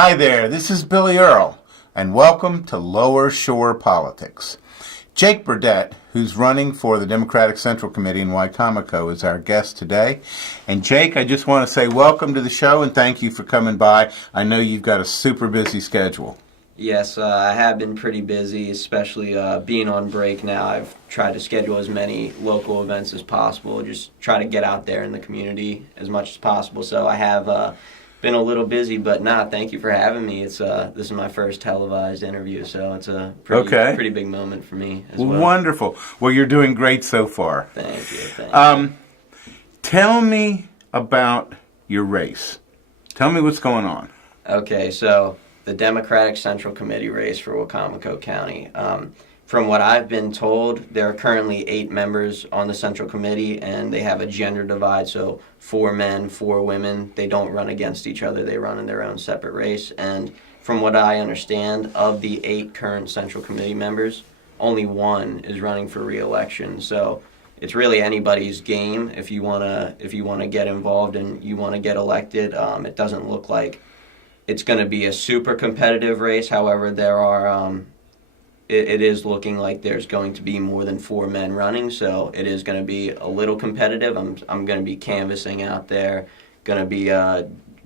Hi there, this is Billy Earl, and welcome to Lower Shore Politics. Jake Burdett, who's running for the Democratic Central Committee in Wicomico, is our guest today. And Jake, I just want to say welcome to the show and thank you for coming by. I know you've got a super busy schedule. Yes, I have been pretty busy, especially being on break now. I've tried to schedule as many local events as possible, just try to get out there in the community as much as possible. So I have been a little busy, but thank you for having me. It's this is my first televised interview, so it's a pretty big moment for me as well. Wonderful. Well, you're doing great so far. Thank you. Tell me about your race. Tell me what's going on. Okay, so the Democratic Central Committee race for Wicomico County. From what I've been told, there are currently 8 members on the Central Committee, and they have a gender divide, so 4 men, 4 women. They don't run against each other. They run in their own separate race. And from what I understand, of the 8 current Central Committee members, only 1 is running for re-election. So it's really anybody's game if you wanna get involved and you want to get elected. It doesn't look like it's going to be a super competitive race. However, there are it is looking like there's going to be more than 4 men running, so it is going to be a little competitive. I'm going to be canvassing out there, going to be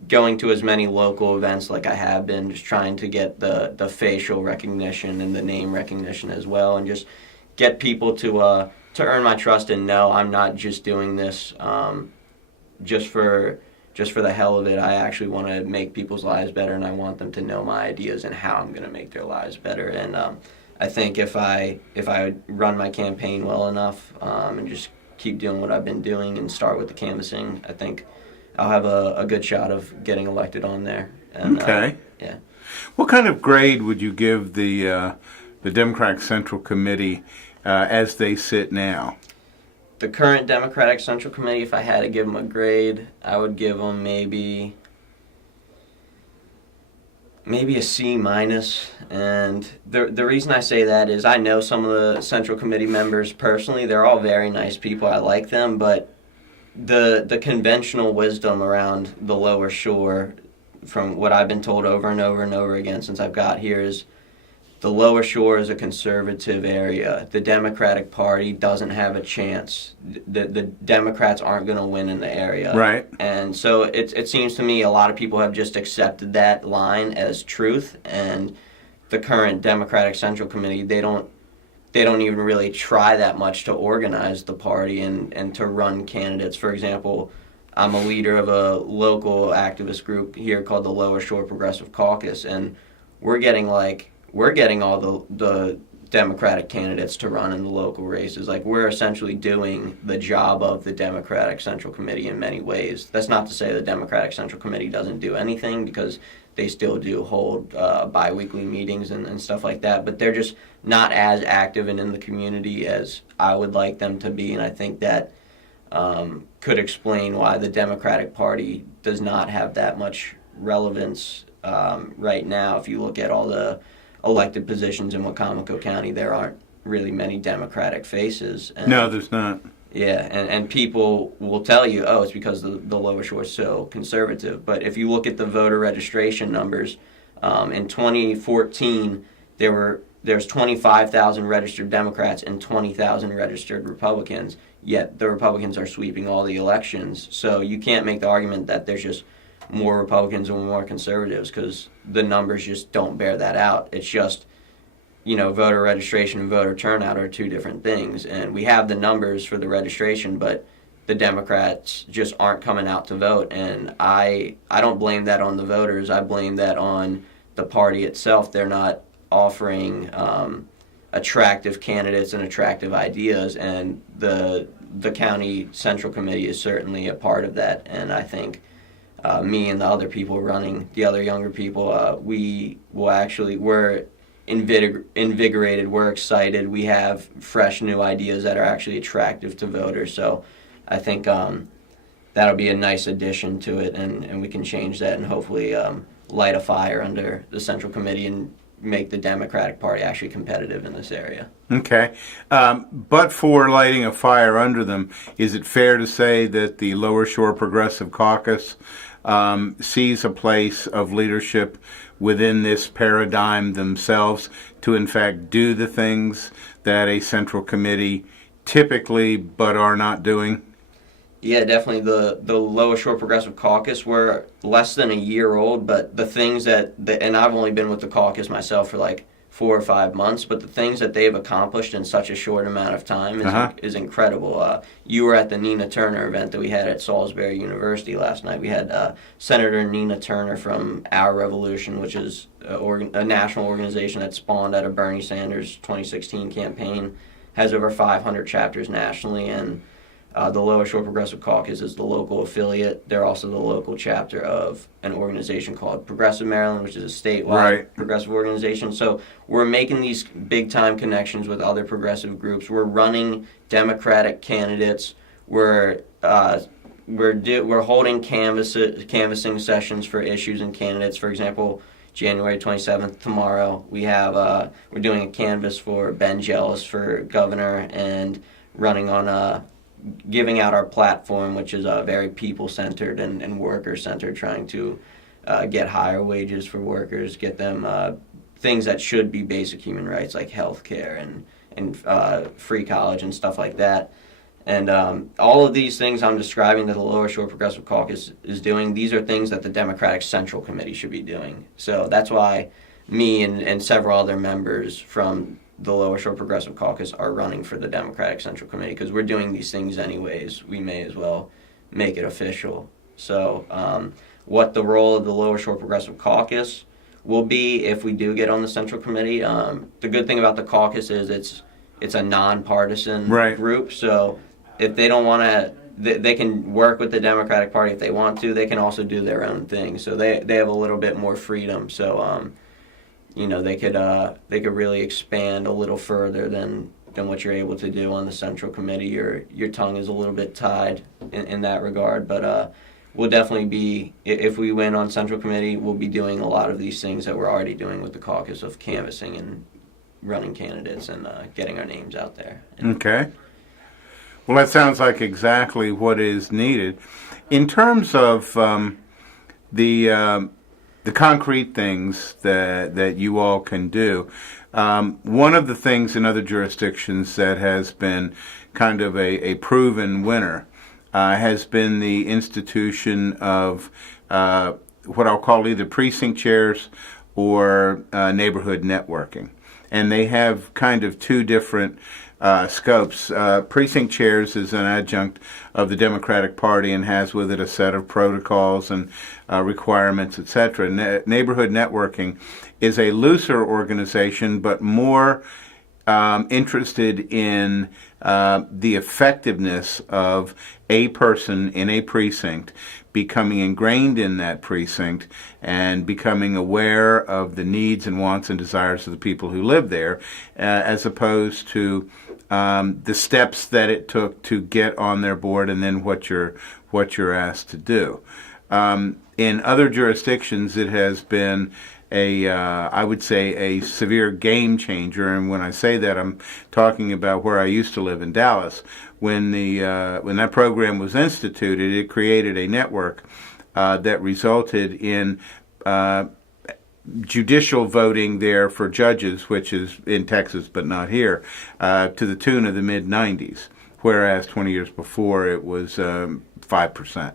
going to as many local events like I have been, just trying to get the facial recognition and the name recognition as well, and just get people to earn my trust and know I'm not just doing this just for the hell of it. I actually want to make people's lives better, and I want them to know my ideas and how I'm going to make their lives better. And I think if I run my campaign well enough and just keep doing what I've been doing and start with the canvassing, I think I'll have a good shot of getting elected on there. And, okay. Yeah. What kind of grade would you give the Democratic Central Committee as they sit now? The current Democratic Central Committee, if I had to give them a grade, I would give them maybe a C minus. And the reason I say that is I know some of the Central Committee members personally. They're all very nice people. I like them, but the conventional wisdom around the Lower Shore, from what I've been told over and over and over again since I've got here, is the Lower Shore is a conservative area. The Democratic Party doesn't have a chance. The Democrats aren't going to win in the area. Right. And so it seems to me a lot of people have just accepted that line as truth. And the current Democratic Central Committee, they don't even really try that much to organize the party and to run candidates. For example, I'm a leader of a local activist group here called the Lower Shore Progressive Caucus, and we're getting all the Democratic candidates to run in the local races. Like, we're essentially doing the job of the Democratic Central Committee in many ways. That's not to say the Democratic Central Committee doesn't do anything, because they still do hold bi-weekly meetings and stuff like that, but they're just not as active and in the community as I would like them to be, and I think that could explain why the Democratic Party does not have that much relevance right now. If you look at all the elected positions in Wicomico County, there aren't really many Democratic faces. And, no, there's not. Yeah, and people will tell you, oh, it's because the Lower Shore is so conservative. But if you look at the voter registration numbers, in 2014, there's 25,000 registered Democrats and 20,000 registered Republicans, yet the Republicans are sweeping all the elections. So you can't make the argument that there's just more Republicans and more conservatives, because the numbers just don't bear that out. It's just, voter registration and voter turnout are 2 different things. And we have the numbers for the registration, but the Democrats just aren't coming out to vote. And I don't blame that on the voters. I blame that on the party itself. They're not offering attractive candidates and attractive ideas. And the County Central Committee is certainly a part of that. And I think me and the other people running, the other younger people, we're invigorated, we're excited, we have fresh new ideas that are actually attractive to voters. So I think that'll be a nice addition to it, and we can change that and hopefully light a fire under the Central Committee and make the Democratic Party actually competitive in this area. Okay. But for lighting a fire under them, is it fair to say that the Lower Shore Progressive Caucus sees a place of leadership within this paradigm themselves to, in fact, do the things that a central committee typically but are not doing? Yeah, definitely. The Lower Shore Progressive Caucus, we're less than a year old, but the things and I've only been with the caucus myself for like 4 or 5 months, but the things that they've accomplished in such a short amount of time is incredible. You were at the Nina Turner event that we had at Salisbury University last night. We had Senator Nina Turner from Our Revolution, which is a national organization that spawned out of Bernie Sanders' 2016 campaign, has over 500 chapters nationally, and the Lower Shore Progressive Caucus is the local affiliate. They're also the local chapter of an organization called Progressive Maryland, which is a statewide progressive organization. So we're making these big-time connections with other progressive groups. We're running Democratic candidates. We're holding canvassing sessions for issues and candidates. For example, January 27th, tomorrow, we're doing a canvass for Ben Jealous for governor and running on giving out our platform, which is very people-centered and worker-centered, trying to get higher wages for workers, get them things that should be basic human rights like health care and free college and stuff like that. And all of these things I'm describing that the Lower Shore Progressive Caucus is doing, these are things that the Democratic Central Committee should be doing. So that's why me and several other members from the Lower Shore Progressive Caucus are running for the Democratic Central Committee, because we're doing these things anyways. We may as well make it official. So what the role of the Lower Shore Progressive Caucus will be if we do get on the Central Committee, the good thing about the caucus is it's a nonpartisan group. So if they don't want to, they can work with the Democratic Party if they want to. They can also do their own thing. So they have a little bit more freedom. So they could really expand a little further than what you're able to do on the Central Committee. Your tongue is a little bit tied in that regard, but we'll definitely be, if we win on Central Committee, we'll be doing a lot of these things that we're already doing with the caucus of canvassing and running candidates and getting our names out there. Okay. Well, that sounds like exactly what is needed. In terms of the concrete things that you all can do, one of the things in other jurisdictions that has been kind of a proven winner has been the institution of what I'll call either precinct chairs or neighborhood networking. And they have kind of two different scopes. Precinct chairs is an adjunct of the Democratic Party and has with it a set of protocols and requirements, etc. Neighborhood networking is a looser organization, but more interested in the effectiveness of a person in a precinct becoming ingrained in that precinct and becoming aware of the needs and wants and desires of the people who live there, as opposed to the steps that it took to get on their board and then what you're asked to do. In other jurisdictions, it has been I would say a severe game changer, and when I say that, I'm talking about where I used to live in Dallas. When that program was instituted, it created a network that resulted in judicial voting there for judges, which is in Texas but not here, to the tune of the mid-90s, whereas 20 years before it was 5%.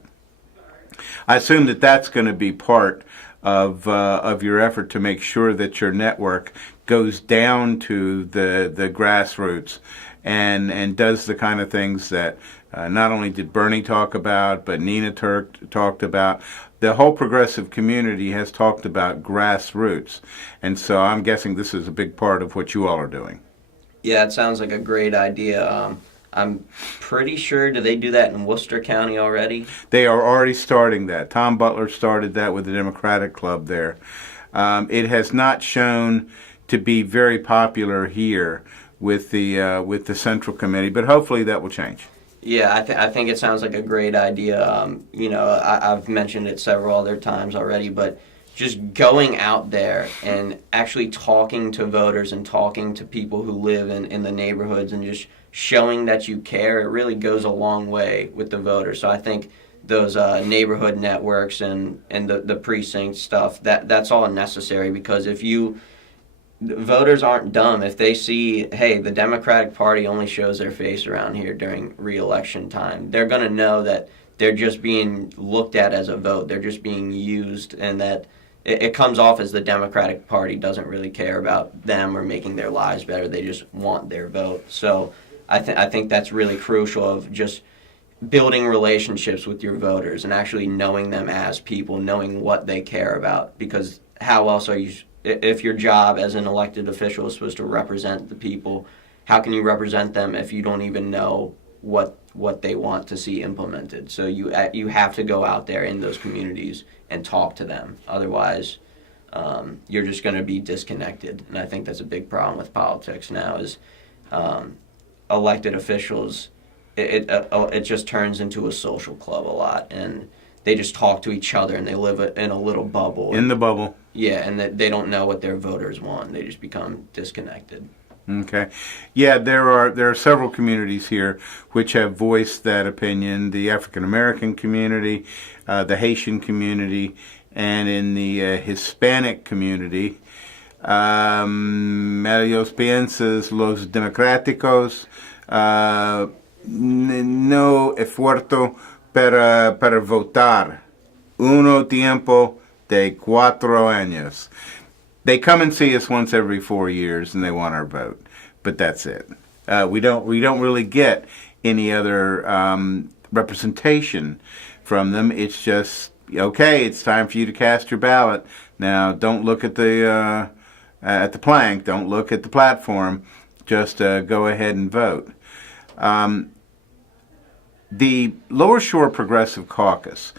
I assume that that's going to be part of your effort to make sure that your network goes down to the grassroots and does the kind of things that not only did Bernie talk about, but Nina talked about. The whole progressive community has talked about grassroots, and so I'm guessing this is a big part of what you all are doing. Yeah, it sounds like a great idea. I'm pretty sure, do they do that in Worcester County already? They are already starting that. Tom Butler started that with the Democratic Club there. It has not shown to be very popular here with the Central Committee, but hopefully that will change. Yeah, I think it sounds like a great idea. I've mentioned it several other times already, but just going out there and actually talking to voters and talking to people who live in the neighborhoods and just showing that you care, it really goes a long way with the voters. So I think those neighborhood networks and the precinct stuff. That's all necessary, because if voters aren't dumb. If they see, hey, the Democratic Party only shows their face around here during re-election time, they're going to know that they're just being looked at as a vote. They're just being used, and that it comes off as the Democratic Party doesn't really care about them or making their lives better. They just want their vote. So I think that's really crucial, of just building relationships with your voters and actually knowing them as people, knowing what they care about. Because how else are you, if your job as an elected official is supposed to represent the people, how can you represent them if you don't even know what they want to see implemented? So you have to go out there in those communities and talk to them. Otherwise, you're just going to be disconnected. And I think that's a big problem with politics now, is elected officials, it just turns into a social club a lot, and they just talk to each other, and they live in a little bubble. In the bubble. Yeah, and they don't know what their voters want. They just become disconnected. Okay. Yeah, there are several communities here which have voiced that opinion. The African American community, the Haitian community, and in the Hispanic community. Ellos piensan, los democráticos no esfuerzo para votar. Uno tiempo de 4 años. They come and see us once every 4 years, and they want our vote, but that's it. We don't really get any other representation from them. It's just, okay, it's time for you to cast your ballot. Now, don't look at the plank. Don't look at the platform. Just go ahead and vote. The Lower Shore Progressive Caucus.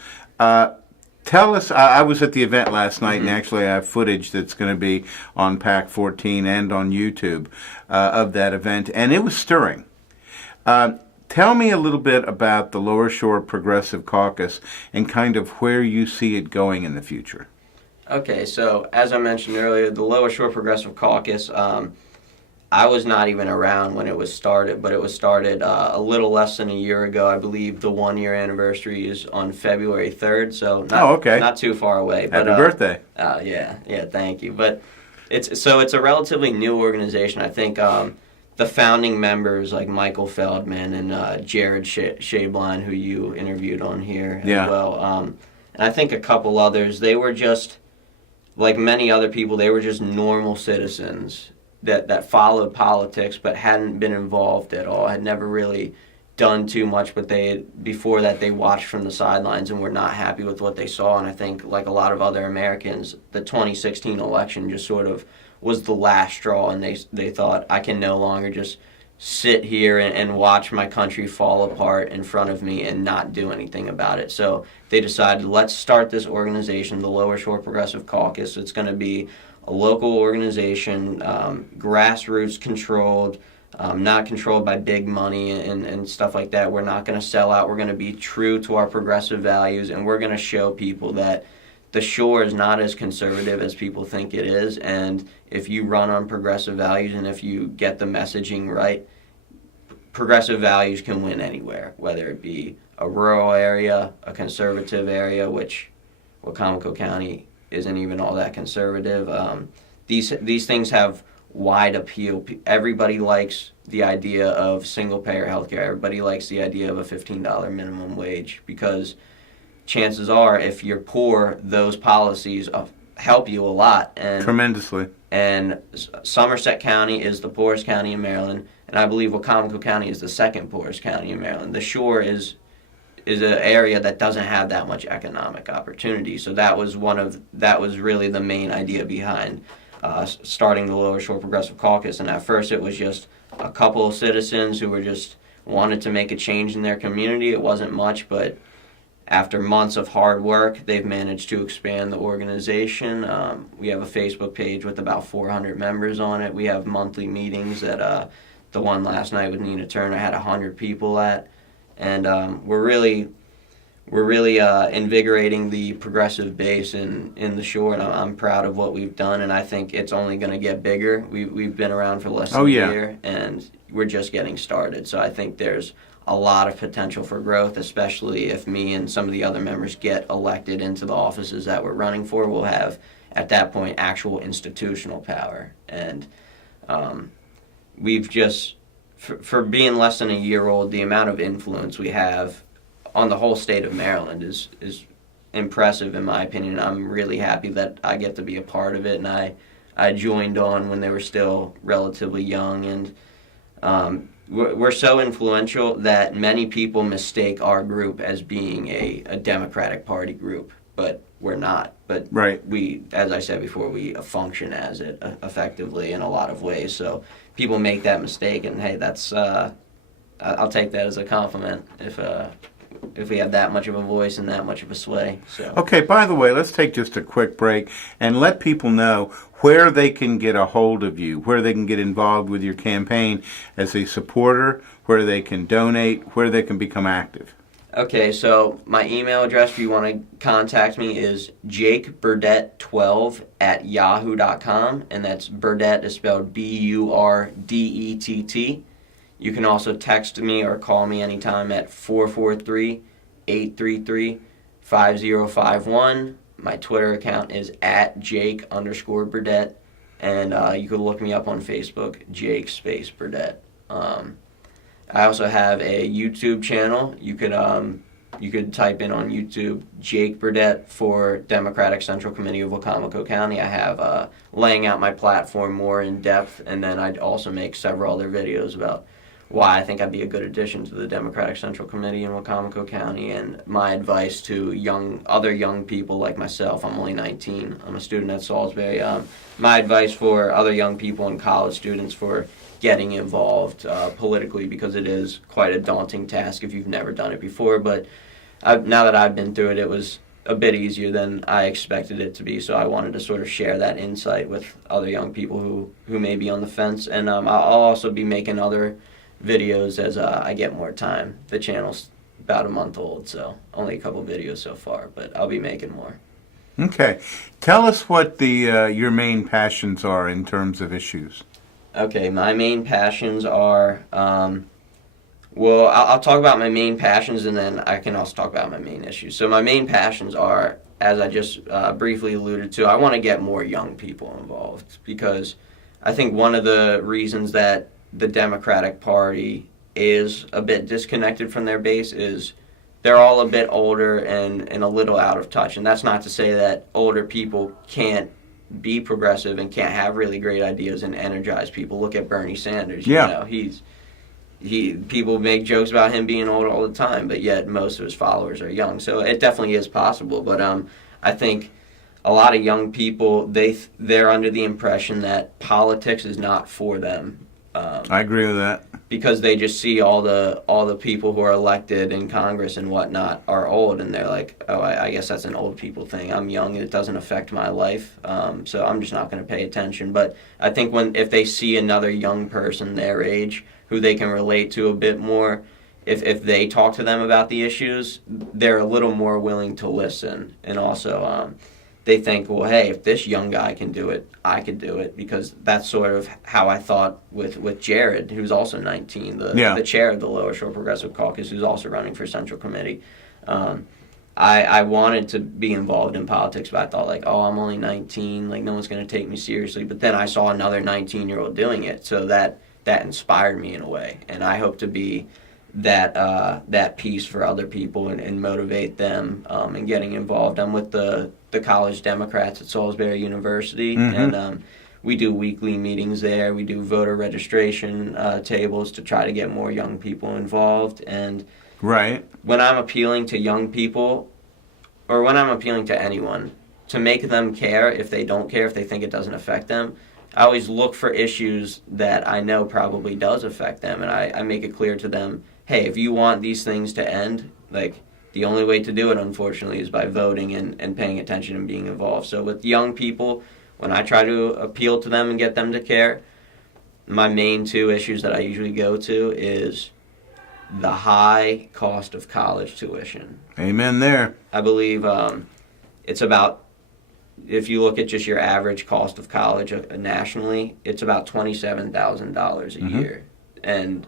Tell us, I was at the event last night, and actually I have footage that's going to be on PAC 14 and on YouTube of that event, and it was stirring. Tell me a little bit about the Lower Shore Progressive Caucus and kind of where you see it going in the future. Okay, so as I mentioned earlier, the Lower Shore Progressive Caucus, I was not even around when it was started, but it was started a little less than a year ago. I believe the 1-year anniversary is on February 3rd, so not too far away. Happy birthday. Yeah, thank you. But it's a relatively new organization. I think the founding members, like Michael Feldman and Jared Shabline, who you interviewed on here as well, and I think a couple others, they were just, like many other people, they were just normal citizens that followed politics but hadn't been involved at all, had never really done too much, but before that they watched from the sidelines and were not happy with what they saw. And I think, like a lot of other Americans, the 2016 election just sort of was the last straw, and they thought, I can no longer just sit here and watch my country fall apart in front of me and not do anything about it. So they decided, let's start this organization, the Lower Shore Progressive Caucus. It's going to be a local organization, grassroots controlled, not controlled by big money and stuff like that. We're not going to sell out. We're going to be true to our progressive values, and we're going to show people that the shore is not as conservative as people think it is. And if you run on progressive values and if you get the messaging right, progressive values can win anywhere, whether it be a rural area, a conservative area, which Wicomico County isn't even all that conservative. These things have wide appeal. Everybody likes the idea of single-payer healthcare. Everybody likes the idea of a $15 minimum wage, because chances are, if you're poor, those policies help you a lot. And tremendously. And Somerset County is the poorest county in Maryland, and I believe Wicomico County is the second poorest county in Maryland. The shore is an area that doesn't have that much economic opportunity. So that was really the main idea behind starting the Lower Shore Progressive Caucus. And at first it was just a couple of citizens who were just wanted to make a change in their community. It wasn't much, but after months of hard work, they've managed to expand the organization. We have a Facebook page with about 400 members on it. We have monthly meetings that the one last night with Nina Turner had 100 people at. And we're really invigorating the progressive base in the shore, and I'm proud of what we've done, and I think it's only going to get bigger. We've been around for less than a year, and we're just getting started. So I think there's a lot of potential for growth, especially if me and some of the other members get elected into the offices that we're running for. We'll have, at that point, actual institutional power. And we've just, for being less than a year old, the amount of influence we have on the whole state of Maryland is impressive, in my opinion. I'm really happy that I get to be a part of it, and I joined on when they were still relatively young, and we're so influential that many people mistake our group as being a Democratic Party group, but we're not. But right. We, as I said before, we function as it effectively in a lot of ways. So people make that mistake, and hey, that's I'll take that as a compliment if we have that much of a voice and that much of a sway. So. Okay, by the way, let's take just a quick break and let people know where they can get a hold of you, where they can get involved with your campaign as a supporter, where they can donate, where they can become active. Okay, so my email address if you want to contact me is jakeburdett12@yahoo.com, and that's Burdett is spelled Burdett. You can also text me or call me anytime at 443-833-5051. My Twitter account is @Jake_Burdett, and you can look me up on Facebook, Jake_Burdett. I also have a YouTube channel. You could type in on YouTube Jake Burdett for Democratic Central Committee of Wicomico County. I have laying out my platform more in depth, and then I'd also make several other videos about why I think I'd be a good addition to the Democratic Central Committee in Wicomico County, and my advice to other young people like myself. I'm only 19. I'm a student at Salisbury. My advice for other young people and college students for getting involved politically, because it is quite a daunting task if you've never done it before. But now that I've been through it, it was a bit easier than I expected it to be, so I wanted to sort of share that insight with other young people who may be on the fence. And I'll also be making other videos as I get more time. The channel's about a month old, so only a couple videos so far, but I'll be making more. Okay. Tell us what your main passions are in terms of issues. Okay, my main passions are, well, I'll talk about my main passions, and then I can also talk about my main issues. So my main passions are, as I just briefly alluded to, I want to get more young people involved, because I think one of the reasons that the Democratic Party is a bit disconnected from their base is they're all a bit older and a little out of touch. And that's not to say that older people can't be progressive and can't have really great ideas and energize people. Look at Bernie Sanders. Yeah. You know, people make jokes about him being old all the time, but yet most of his followers are young. So it definitely is possible. But I think a lot of young people, they're under the impression that politics is not for them. I agree with that. Because they just see all the people who are elected in Congress and whatnot are old, and they're like, oh, I guess that's an old people thing. I'm young, it doesn't affect my life, so I'm just not going to pay attention. But I think if they see another young person their age who they can relate to a bit more, if they talk to them about the issues, they're a little more willing to listen. And also, they think, well, hey, if this young guy can do it, I could do it, because that's sort of how I thought with Jared, who's also 19, the chair of the Lower Shore Progressive Caucus, who's also running for Central Committee. I wanted to be involved in politics, but I thought, like, oh, I'm only 19, like, no one's going to take me seriously. But then I saw another 19-year-old doing it, so that inspired me in a way. And I hope to be that piece for other people and motivate them in getting involved. I'm with the College Democrats at Salisbury University, and we do weekly meetings there. We do voter registration tables to try to get more young people involved. And right, when I'm appealing to young people, or when I'm appealing to anyone, to make them care if they don't care, if they think it doesn't affect them, I always look for issues that I know probably does affect them, and I make it clear to them, hey, if you want these things to end, like, the only way to do it, unfortunately, is by voting and paying attention and being involved. So with young people, when I try to appeal to them and get them to care, my main two issues that I usually go to is the high cost of college tuition. Amen there. I believe it's about, if you look at just your average cost of college nationally, it's about $27,000 a year. And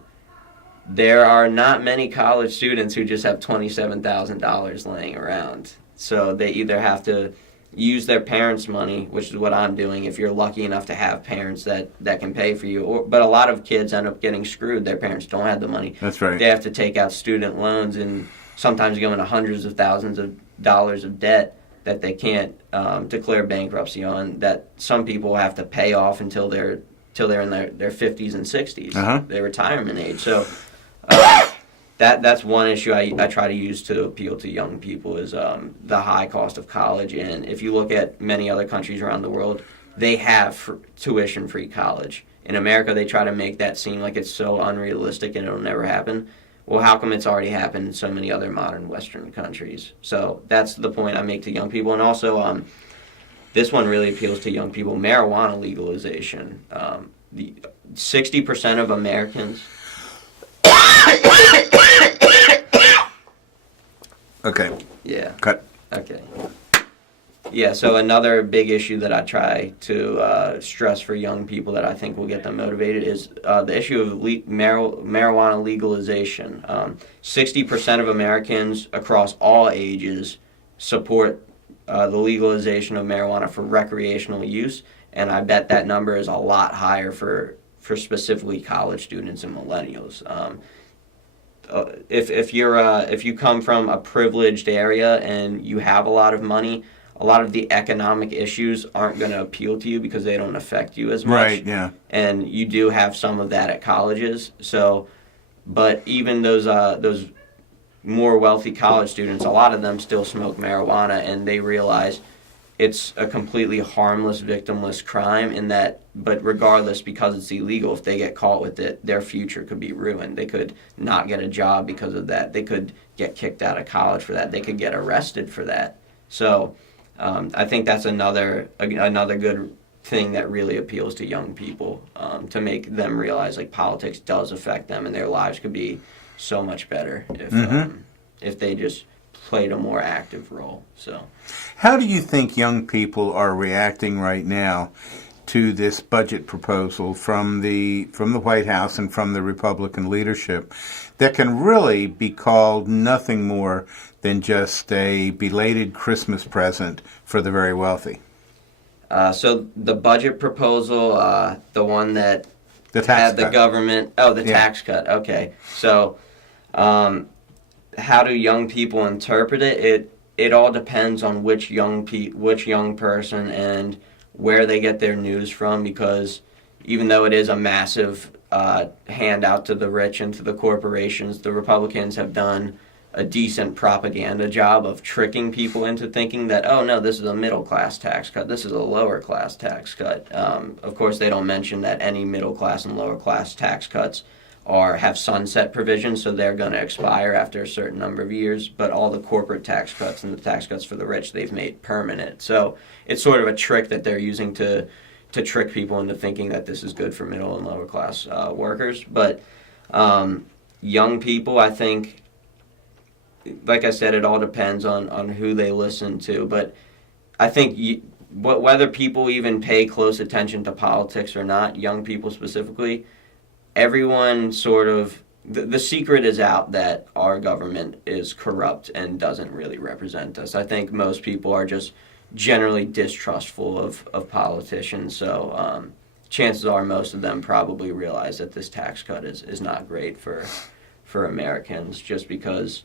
there are not many college students who just have $27,000 laying around. So they either have to use their parents' money, which is what I'm doing if you're lucky enough to have parents that can pay for you. But a lot of kids end up getting screwed. Their parents don't have the money. That's right. They have to take out student loans and sometimes go into hundreds of thousands of dollars of debt that they can't declare bankruptcy on, that some people have to pay off until they're in their 50s and 60s, their retirement age. So that's one issue I try to use to appeal to young people is the high cost of college. And if you look at many other countries around the world, they have tuition-free college. In America, they try to make that seem like it's so unrealistic and it'll never happen. Well, how come it's already happened in so many other modern Western countries? So that's the point I make to young people. And also, this one really appeals to young people, marijuana legalization. The 60% of Americans... Okay. Yeah. Cut. Okay. Yeah, so another big issue that I try to stress for young people that I think will get them motivated is the issue of marijuana legalization. 60% of Americans across all ages support the legalization of marijuana for recreational use, and I bet that number is a lot higher for specifically college students and millennials. If you come from a privileged area and you have a lot of money, a lot of the economic issues aren't going to appeal to you because they don't affect you as much. Right, yeah. And you do have some of that at colleges. So, but even those more wealthy college students, a lot of them still smoke marijuana, and they realize it's a completely harmless, victimless crime in that, but regardless, because it's illegal, if they get caught with it, their future could be ruined. They could not get a job because of that. They could get kicked out of college for that. They could get arrested for that. So I think that's another good thing that really appeals to young people, to make them realize like politics does affect them and their lives could be so much better if they just played a more active role. So, how do you think young people are reacting right now to this budget proposal from the White House and from the Republican leadership that can really be called nothing more than just a belated Christmas present for the very wealthy? So the budget proposal, the one that the tax had the cut. government, tax cut. Okay, so how do young people interpret it? It all depends on which young person and where they get their news from, because even though it is a massive handout to the rich and to the corporations, the Republicans have done a decent propaganda job of tricking people into thinking that, oh no, this is a middle-class tax cut, this is a lower-class tax cut. Of course, they don't mention that any middle-class and lower-class tax cuts have sunset provisions, so they're going to expire after a certain number of years, but all the corporate tax cuts and the tax cuts for the rich, they've made permanent. So it's sort of a trick that they're using to trick people into thinking that this is good for middle and lower class workers. But young people, I think, like I said, it all depends on who they listen to. But I think whether people even pay close attention to politics or not, young people specifically, everyone sort of, the secret is out that our government is corrupt and doesn't really represent us. I think most people are just generally distrustful of politicians, so chances are most of them probably realize that this tax cut is not great for Americans, just because,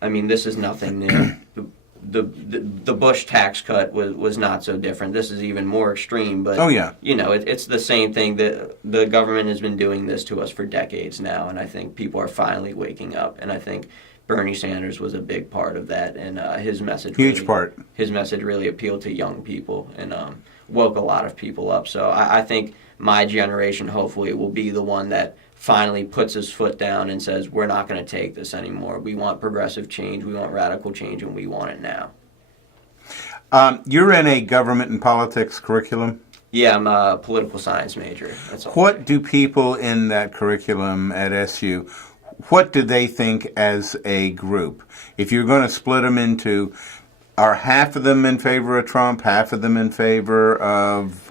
I mean, this is nothing new. The Bush tax cut was not so different. This is even more extreme, but it's the same thing. That the government has been doing this to us for decades now, and I think people are finally waking up. And I think Bernie Sanders was a big part of that, and his message His message really appealed to young people and woke a lot of people up. So I think my generation hopefully will be the one that finally puts his foot down and says, we're not going to take this anymore. We want progressive change, we want radical change, and we want it now. You're in a government and politics curriculum? Yeah, I'm a political science major. That's all. What do people in that curriculum at SU, what do they think as a group? If you're going to split them into are half of them in favor of Trump, half of them in favor of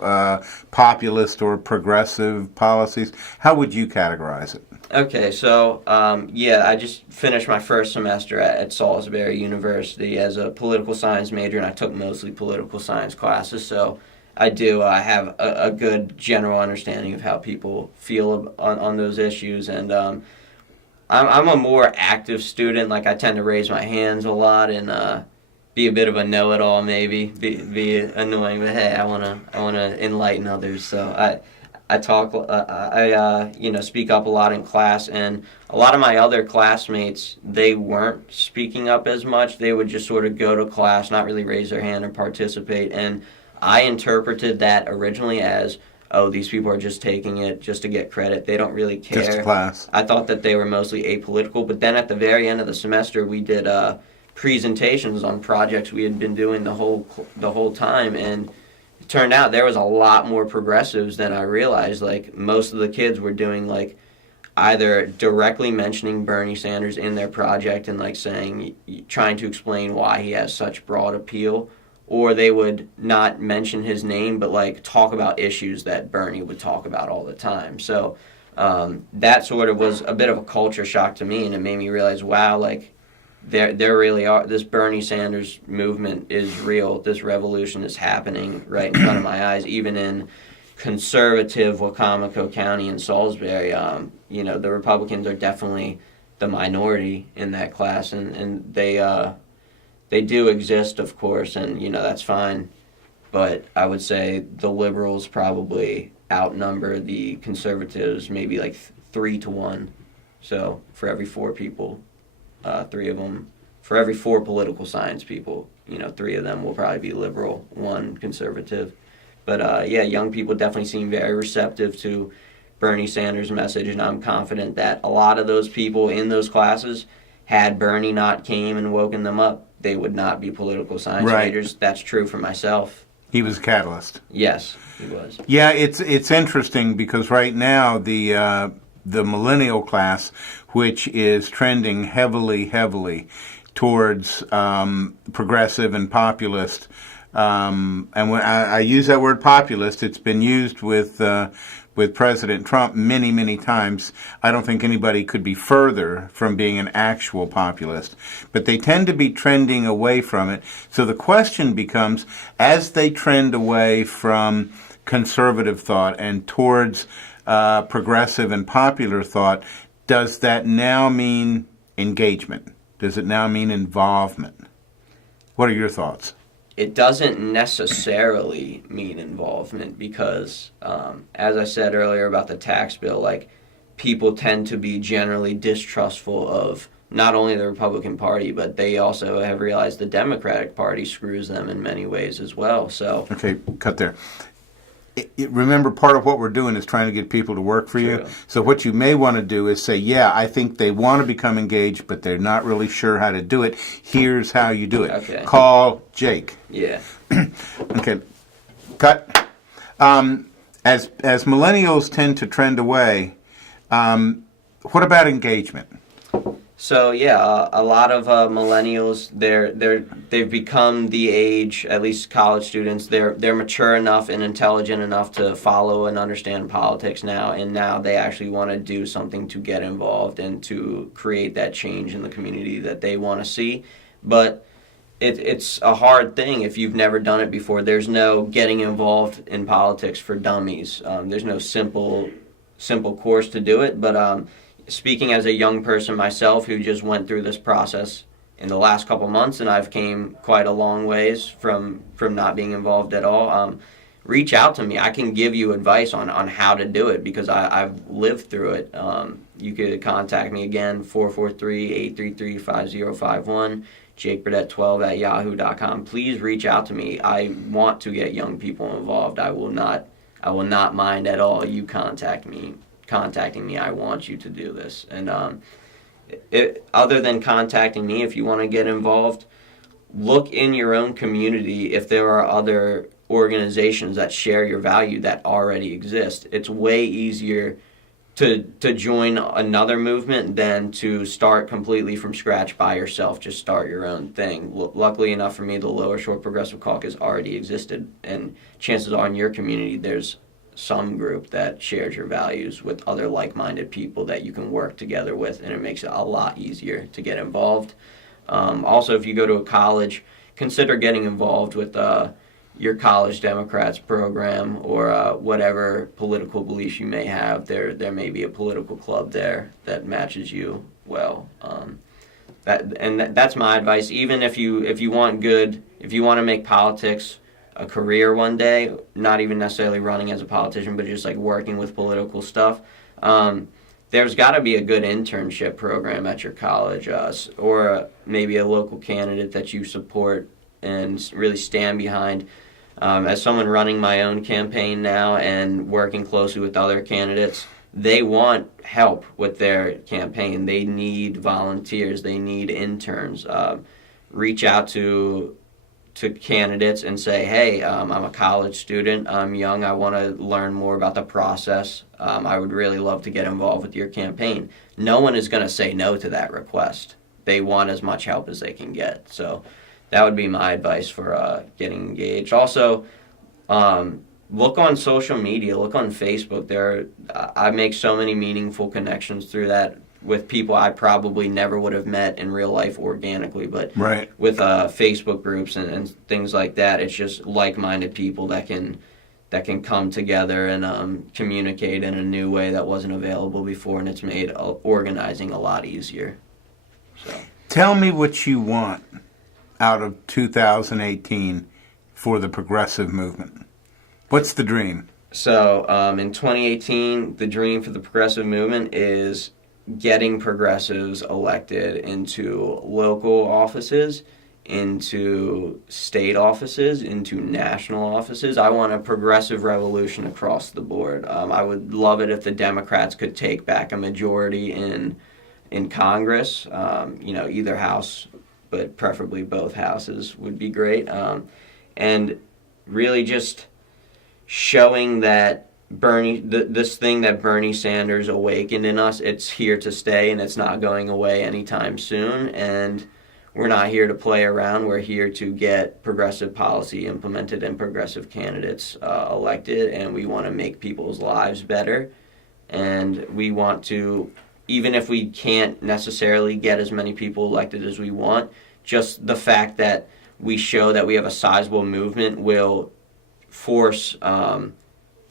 populist or progressive policies? How would you categorize it? Okay, so I just finished my first semester at Salisbury University as a political science major, and I took mostly political science classes. So I have a good general understanding of how people feel on those issues, and I'm a more active student. Like, I tend to raise my hands a lot and be a bit of a know-it-all, maybe be annoying, but hey, I wanna enlighten others. So I talk, speak up a lot in class, and a lot of my other classmates, they weren't speaking up as much. They would just sort of go to class, not really raise their hand or participate, and I interpreted that originally as, oh, these people are just taking it just to get credit. They don't really care. Just class. I thought that they were mostly apolitical, but then at the very end of the semester, we did presentations on projects we had been doing the whole time, and it turned out there was a lot more progressives than I realized. Like, most of the kids were doing, like, either directly mentioning Bernie Sanders in their project and, like, trying to explain why he has such broad appeal, or they would not mention his name but, like, talk about issues that Bernie would talk about all the time. So that sort of was a bit of a culture shock to me, and it made me realize, wow, like, there really are, this Bernie Sanders movement is real. This revolution is happening right in front of my eyes, even in conservative Wicomico County and Salisbury. The Republicans are definitely the minority in that class, and they do exist, of course, and that's fine. But I would say the liberals probably outnumber the conservatives maybe like 3-1. So for every 4 people, 3 of them, for every 4 political science people, 3 of them will probably be liberal, 1 conservative. But young people definitely seem very receptive to Bernie Sanders' message, and I'm confident that a lot of those people in those classes, had Bernie not came and woken them up, they would not be political science majors. That's true for myself. He was a catalyst. Yes, he was. Yeah, it's interesting because right now the millennial class, which is trending heavily towards progressive and populist, and when I use that word populist, it's been used with President Trump many times. I don't think anybody could be further from being an actual populist, but they tend to be trending away from it. So the question becomes, as they trend away from conservative thought and towards progressive and popular thought, does that now mean engagement? Does it now mean involvement? What are your thoughts? It doesn't necessarily mean involvement because, as I said earlier about the tax bill, like, people tend to be generally distrustful of not only the Republican Party, but they also have realized the Democratic Party screws them in many ways as well. So okay, cut there. Remember, part of what we're doing is trying to get people to work for you. So what you may want to do is say, yeah, I think they want to become engaged, but they're not really sure how to do it. Here's how you do it. Okay. Call Jake. Yeah. Okay. Cut. As millennials tend to trend away, what about engagement? So a lot of millennials, they've become the age, at least college students, they're mature enough and intelligent enough to follow and understand politics now, and now they actually want to do something to get involved and to create that change in the community that they want to see. But it's a hard thing if you've never done it before. There's no getting involved in politics for dummies. There's no simple course to do it, but speaking as a young person myself who just went through this process in the last couple months, and I've came quite a long ways from not being involved at all, reach out to me. I can give you advice on how to do it because I've lived through it. You could contact me again, 443-833-5051, jakeburdett12@yahoo.com. Please reach out to me. I want to get young people involved. I will not mind at all you contacting me. I want you to do this. And other than contacting me, if you want to get involved, look in your own community if there are other organizations that share your value that already exist. It's way easier to join another movement than to start completely from scratch by yourself. Just start your own thing. Luckily enough for me, the Lower Shore Progressive Caucus already existed, and chances are in your community there's some group that shares your values with other like-minded people that you can work together with, and it makes it a lot easier to get involved. Also, if you go to a college, consider getting involved with your college Democrats program, or whatever political beliefs you may have. There may be a political club there that matches you well. That's my advice. Even if you want to make politics a career one day, not even necessarily running as a politician, but just like working with political stuff. There's got to be a good internship program at your college, or maybe a local candidate that you support and really stand behind. As someone running my own campaign now and working closely with other candidates, they want help with their campaign. They need volunteers. They need interns. Reach out to candidates and say, hey, I'm a college student. I'm young. I want to learn more about the process. I would really love to get involved with your campaign. No one is going to say no to that request. They want as much help as they can get. So that would be my advice for getting engaged. Also, look on social media. Look on Facebook. I make so many meaningful connections through that with people I probably never would have met in real life organically. But Right. with Facebook groups and things like that, it's just like-minded people that can come together and communicate in a new way that wasn't available before, and it's made organizing a lot easier. So, Tell me what you want out of 2018 for the progressive movement. What's the dream? So in 2018, the dream for the progressive movement is getting progressives elected into local offices, into state offices, into national offices. I want a progressive revolution across the board. I would love it if the Democrats could take back a majority in Congress, either house, but preferably both houses would be great. And really just showing that this thing that Bernie Sanders awakened in us, it's here to stay and it's not going away anytime soon. And we're not here to play around. We're here to get progressive policy implemented and progressive candidates elected, and we want to make people's lives better. And we want to, even if we can't necessarily get as many people elected as we want, just the fact that we show that we have a sizable movement will force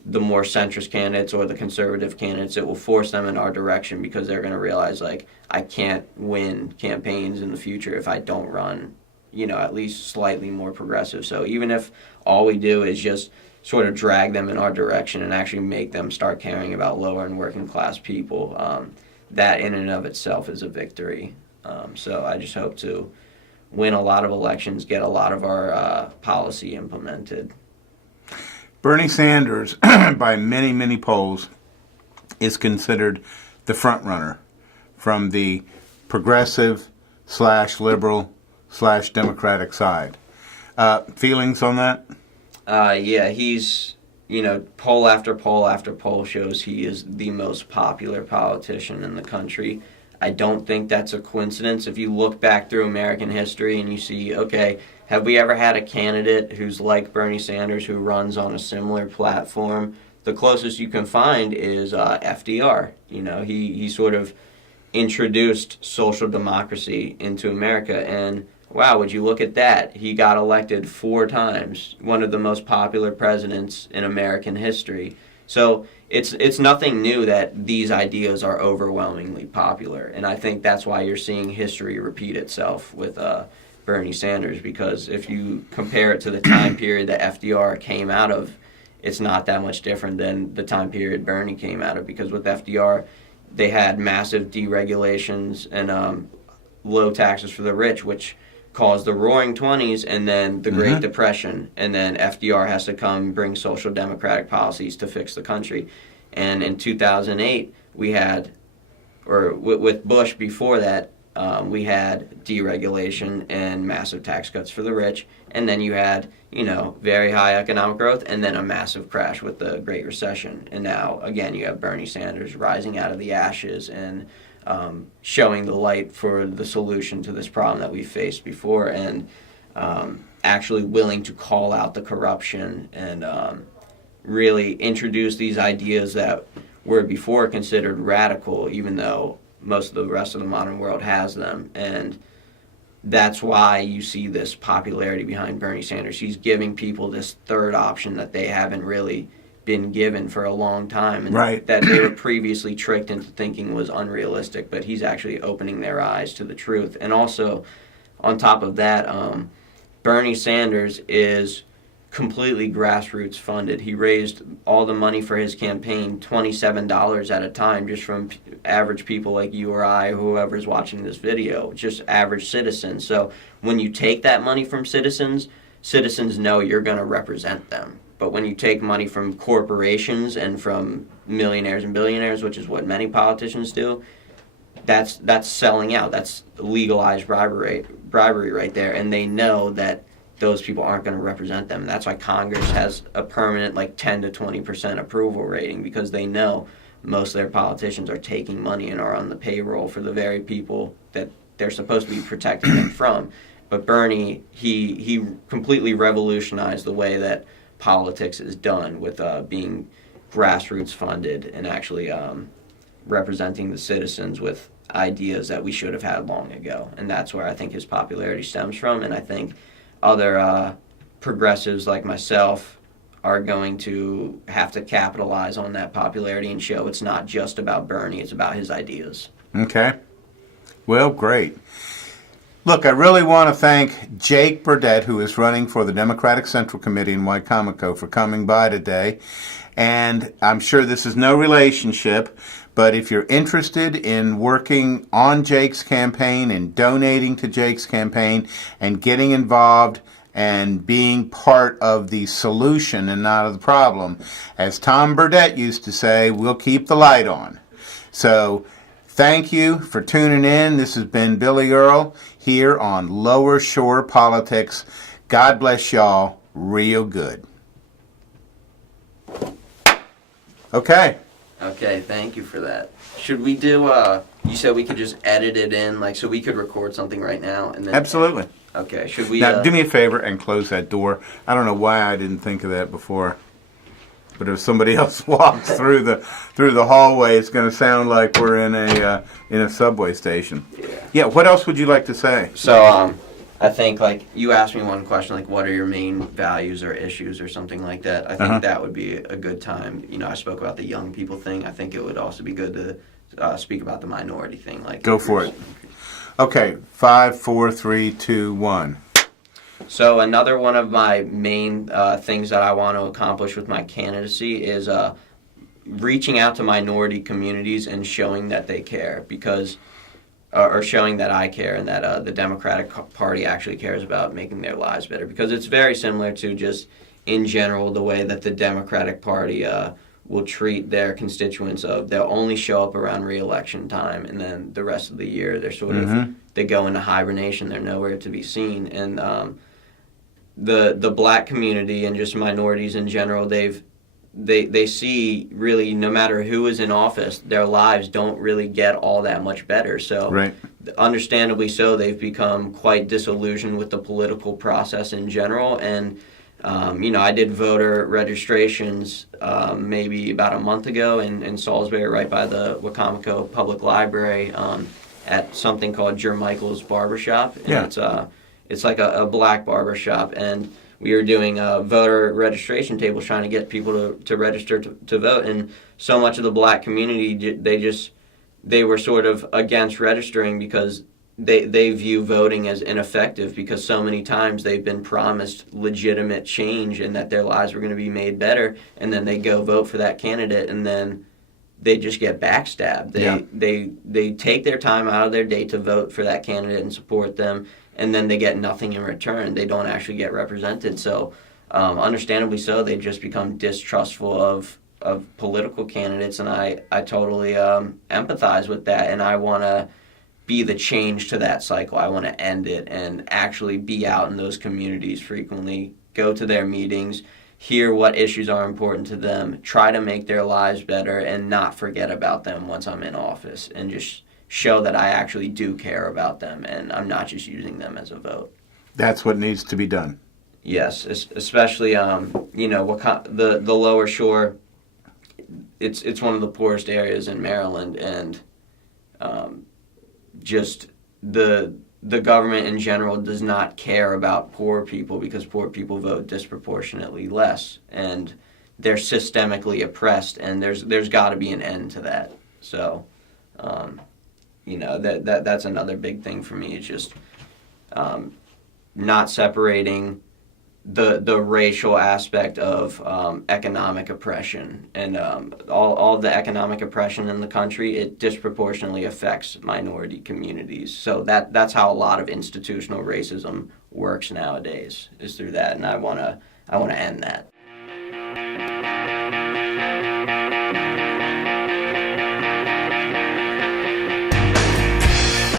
the more centrist candidates or the conservative candidates, it will force them in our direction, because they're going to realize, like, I can't win campaigns in the future if I don't run, at least slightly more progressive. So even if all we do is just sort of drag them in our direction and actually make them start caring about lower and working class people, that in and of itself is a victory. So I just hope to win a lot of elections, get a lot of our policy implemented. Bernie Sanders, by many, many polls, is considered the front runner from the progressive/liberal/democratic side. Feelings on that? Yeah, he's, poll after poll after poll shows he is the most popular politician in the country. I don't think that's a coincidence. If you look back through American history and you see, okay, have we ever had a candidate who's like Bernie Sanders who runs on a similar platform? The closest you can find is FDR. He sort of introduced social democracy into America, and wow, would you look at that? He got elected 4 times, one of the most popular presidents in American history. So it's nothing new that these ideas are overwhelmingly popular, and I think that's why you're seeing history repeat itself with Bernie Sanders, because if you compare it to the time period that FDR came out of, it's not that much different than the time period Bernie came out of, because with FDR, they had massive deregulations and low taxes for the rich, which caused the Roaring '20s and then the Great Depression, and then FDR has to come bring social democratic policies to fix the country. And in 2008, we had, or with Bush before that, we had deregulation and massive tax cuts for the rich, and then you had, very high economic growth, and then a massive crash with the Great Recession. And now, again, you have Bernie Sanders rising out of the ashes and showing the light for the solution to this problem that we faced before, and actually willing to call out the corruption and really introduce these ideas that were before considered radical, even though most of the rest of the modern world has them. And that's why you see this popularity behind Bernie Sanders. He's giving people this third option that they haven't really been given for a long time, and right. that they were previously tricked into thinking was unrealistic, but he's actually opening their eyes to the truth. And also, on top of that, Bernie Sanders is completely grassroots funded. He raised all the money for his campaign, $27 at a time, just from average people like you or I, whoever's watching this video, just average citizens. So when you take that money from citizens, citizens know you're going to represent them. But when you take money from corporations and from millionaires and billionaires, which is what many politicians do, that's selling out. That's legalized bribery right there. And they know that those people aren't going to represent them. And that's why Congress has a permanent 10 to 20% approval rating, because they know most of their politicians are taking money and are on the payroll for the very people that they're supposed to be protecting them from. But Bernie, he completely revolutionized the way that politics is done, with being grassroots funded and actually representing the citizens with ideas that we should have had long ago. And that's where I think his popularity stems from. And I think other progressives like myself are going to have to capitalize on that popularity and show it's not just about Bernie, it's about his ideas. Okay. Well, great. Look, I really want to thank Jake Burdett, who is running for the Democratic Central Committee in Wicomico, for coming by today. And I'm sure this is no relationship, but if you're interested in working on Jake's campaign and donating to Jake's campaign and getting involved and being part of the solution and not of the problem, as Tom Burdett used to say, we'll keep the light on. So thank you for tuning in. This has been Billy Earl here on Lower Shore Politics. God bless y'all real good. Okay. Okay, thank you for that. Should we do, you said we could just edit it in, so we could record something right now and then... Absolutely. Okay, should we... Now, do me a favor and close that door. I don't know why I didn't think of that before. But if somebody else walks through the hallway, it's going to sound like we're in a subway station. Yeah, what else would you like to say? So, I think, you asked me one question, what are your main values or issues or something like that. I think that would be a good time. I spoke about the young people thing. I think it would also be good to speak about the minority thing. Go for it. Okay, 5, 4, 3, 2, 1. So another one of my main things that I want to accomplish with my candidacy is reaching out to minority communities and showing that they care, or showing that I care and that the Democratic Party actually cares about making their lives better. Because it's very similar to just, in general, the way that the Democratic Party will treat their constituents. They'll only show up around re-election time, and then the rest of the year they're sort of, they go into hibernation. They're nowhere to be seen. And the black community and just minorities in general, they see, really, no matter who is in office, their lives don't really get all that much better. So, right. Understandably so, they've become quite disillusioned with the political process in general. And, I did voter registrations maybe about a month ago in Salisbury, right by the Wicomico Public Library, at something called Jermichael's Barbershop. And it's like a black barbershop. And we were doing voter registration tables trying to get people to register to vote. And so much of the black community, they were sort of against registering because they view voting as ineffective, because so many times they've been promised legitimate change and that their lives were going to be made better, and then they go vote for that candidate and then they just get backstabbed. They take their time out of their day to vote for that candidate and support them, and then they get nothing in return. They don't actually get represented. So, understandably so, they just become distrustful of political candidates, and I totally empathize with that, and I want to be the change to that cycle. I want to end it and actually be out in those communities frequently, go to their meetings, hear what issues are important to them, try to make their lives better, and not forget about them once I'm in office, and just show that I actually do care about them and I'm not just using them as a vote. That's what needs to be done. Yes, especially the Lower Shore. It's one of the poorest areas in Maryland, and just the government in general does not care about poor people because poor people vote disproportionately less, and they're systemically oppressed, and there's got to be an end to that. So, that's another big thing for me. It's just not separating the racial aspect of economic oppression, and all the economic oppression in the country, it disproportionately affects minority communities. So that's how a lot of institutional racism works nowadays, is through that, and I want to end that.